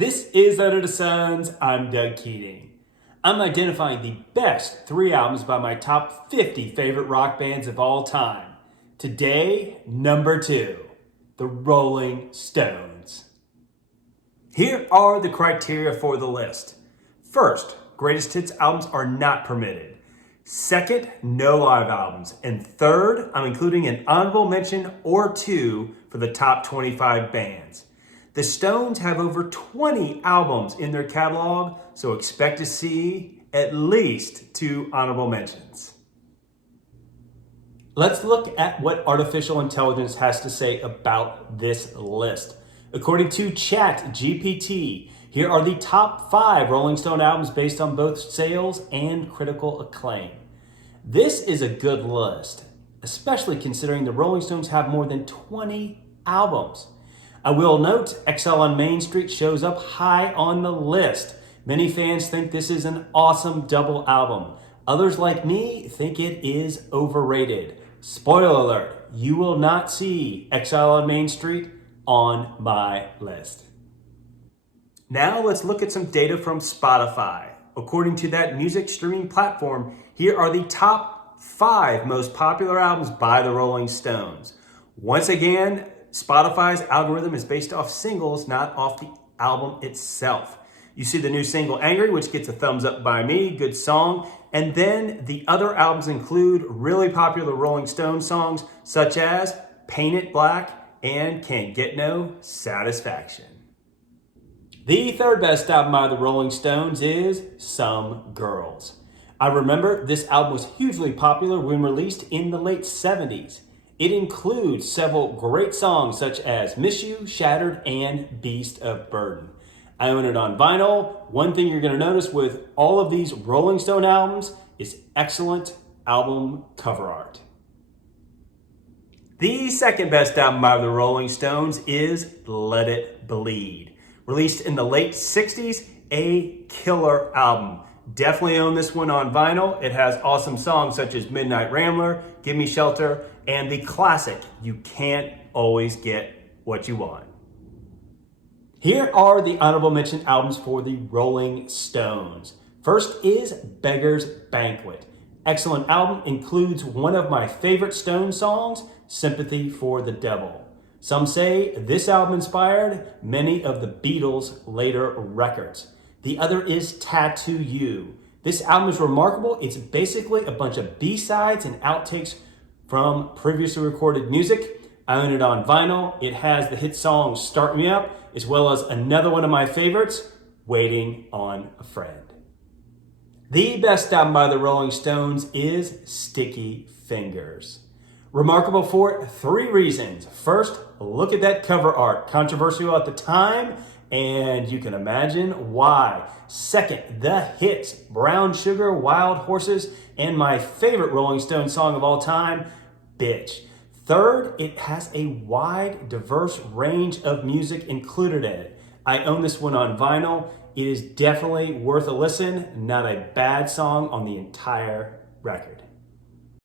This is Letter to Sons. I'm Doug Keating. I'm identifying the best 3 albums by my top 50 favorite rock bands of all time. Today, number 2, the Rolling Stones. Here are the criteria for the list. First, greatest hits albums are not permitted. Second, no live albums. And third, I'm including an honorable mention or 2 for the top 25 bands. The Stones have over 20 albums in their catalog, so expect to see at least 2 honorable mentions. Let's look at what artificial intelligence has to say about this list. According to ChatGPT, here are the top 5 Rolling Stone albums based on both sales and critical acclaim. This is a good list, especially considering the Rolling Stones have more than 20 albums. I will note, XL on Main Street shows up high on the list. Many fans think this is an awesome double album. Others like me think it is overrated. Spoiler alert, you will not see XL on Main Street on my list. Now let's look at some data from Spotify. According to that music streaming platform, here are the top 5 most popular albums by the Rolling Stones. Once again, Spotify's algorithm is based off singles, not off the album itself. You see the new single Angry, which gets a thumbs up by me, good song. And then the other albums include really popular Rolling Stones songs such as Paint It Black and Can't Get No Satisfaction. The third best album by the Rolling Stones is Some Girls. I remember this album was hugely popular when released in the late 70s. It includes several great songs such as Miss You, Shattered, and Beast of Burden. I own it on vinyl. One thing you're going to notice with all of these Rolling Stone albums is excellent album cover art. The second best album by the Rolling Stones is Let It Bleed. Released in the late 60s, a killer album. Definitely own this one on vinyl. It has awesome songs such as Midnight Rambler, Give Me Shelter, and the classic, You Can't Always Get What You Want. Here are the honorable mention albums for the Rolling Stones. First is Beggar's Banquet. Excellent album, includes one of my favorite Stone songs, Sympathy for the Devil. Some say this album inspired many of the Beatles' later records. The other is Tattoo You. This album is remarkable. It's basically a bunch of B-sides and outtakes from previously recorded music. I own it on vinyl. It has the hit song Start Me Up, as well as another one of my favorites, Waiting on a Friend. The best album by the Rolling Stones is Sticky Fingers. Remarkable for 3 reasons. First, look at that cover art. Controversial at the time, and you can imagine why. Second, the hits, Brown Sugar, Wild Horses, and my favorite Rolling Stone song of all time, Bitch. Third, it has a wide, diverse range of music included in it. I own this one on vinyl. It is definitely worth a listen. Not a bad song on the entire record.